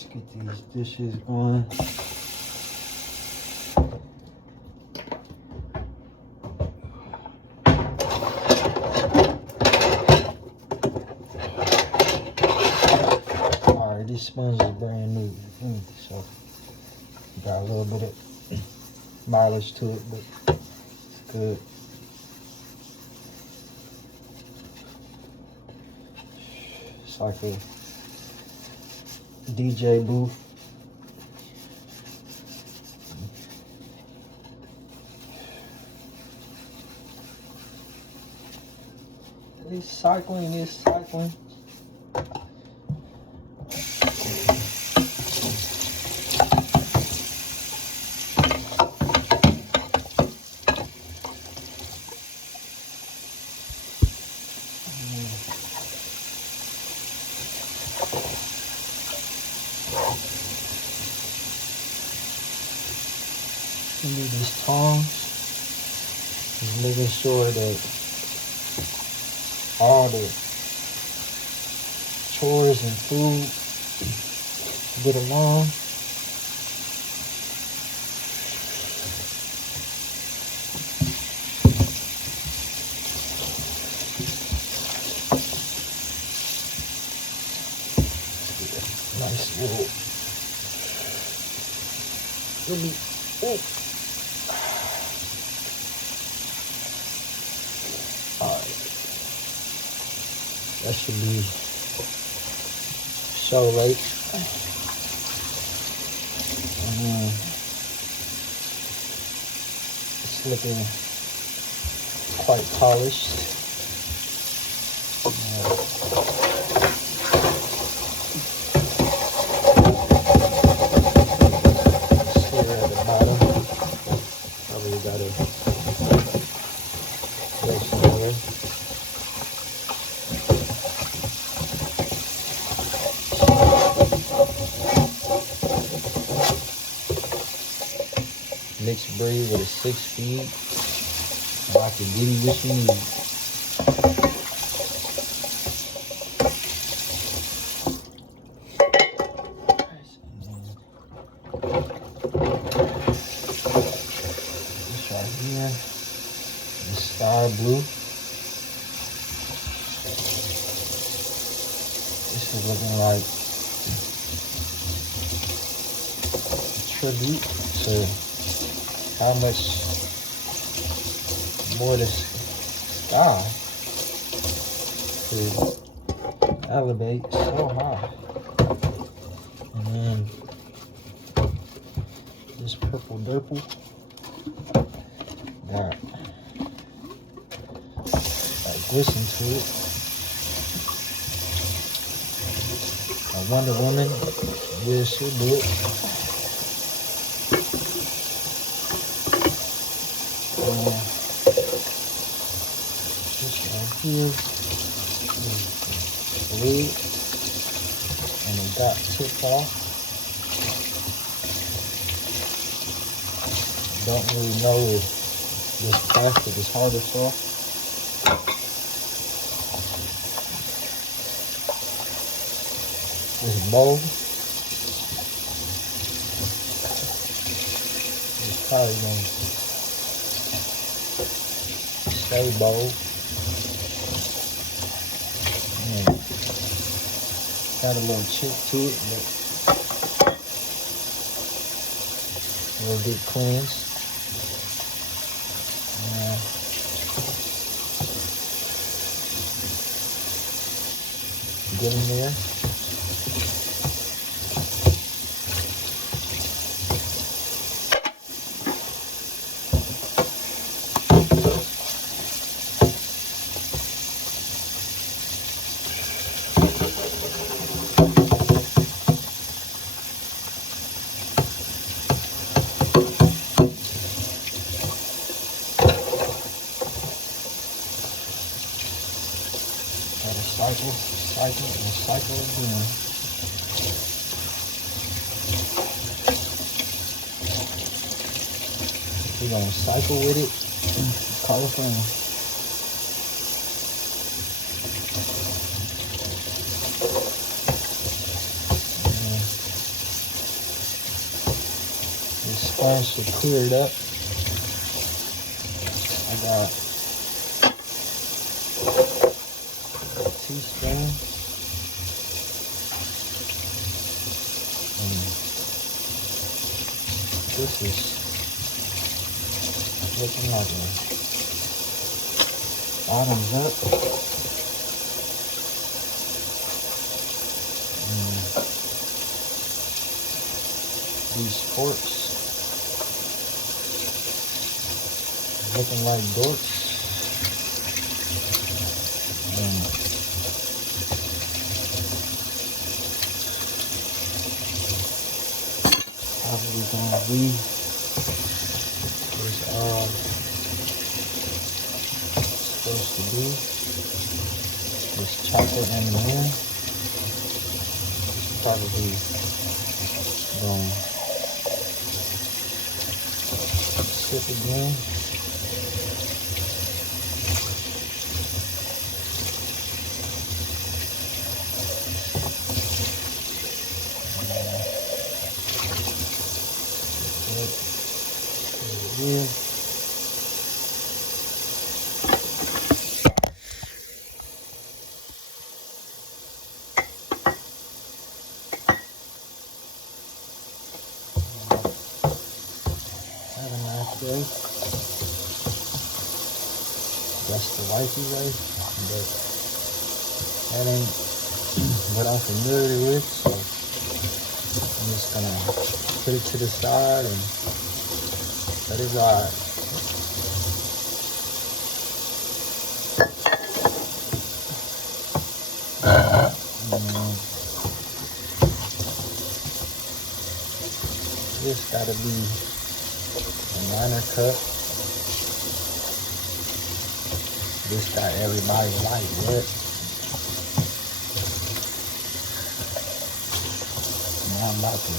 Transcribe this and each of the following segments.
Let's get these dishes going. Alright, this sponge is brand new, so got a little bit of mileage to it, but it's good. It's like a DJ booth. It's cycling. You need these tongs. Just making sure that all the chores and food get along. Nice little. Alright. That should be so right. It's looking quite polished. Here at the bottom, probably got it. Mixed breed with a 6-speed. I can give you what you need. This right here, the Star Blue. This is looking like a tribute to how much more the sky could elevate so high. And then this purple durple got a glisten to it. A Wonder Woman, yeah, she'll do it. This right here is the lid, and it got tipped off. Don't really know if this plastic is hard or soft. This bowl is probably going to stay bold. And got a little chip to it, but we'll get cleansed. Get in there. Cycle and cycle again. We're gonna cycle with it. Call a friend. Once it cleared up, I got a teaspoon. And this is looking like a bottoms up. And these forks looking like dorks. And probably gonna leave this all supposed to be. This chocolate M&M. Probably gonna sip again. Yeah. Have a nice day. That's the wifey way, but that ain't what I'm familiar with, so I'm just gonna put it to the side and let it ride. This gotta be a minor cut. This got everybody like wet. Now I'm about to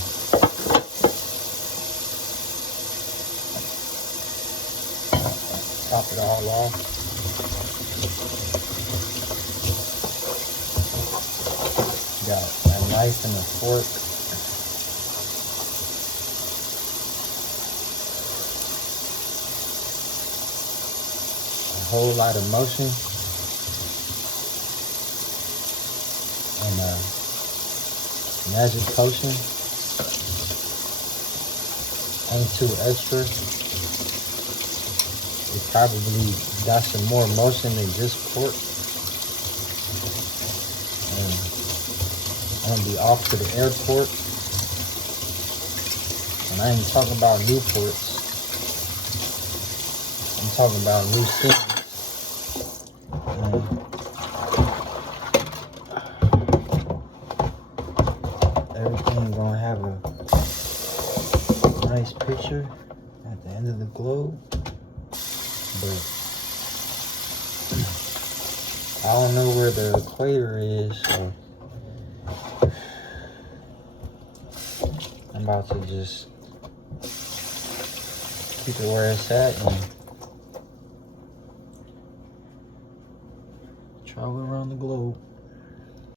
top it all off. Got a knife and a fork. A whole lot of motion. And magic potion. Ain't too extra. It probably got some more motion than just pork. And I'm gonna be off to the airport. And I ain't talking about Newports. I'm talking about new scenes. Everything gonna have a nice picture at the end of the globe. But I don't know where the equator is, so I'm about to just keep it where it's at and travel around the globe.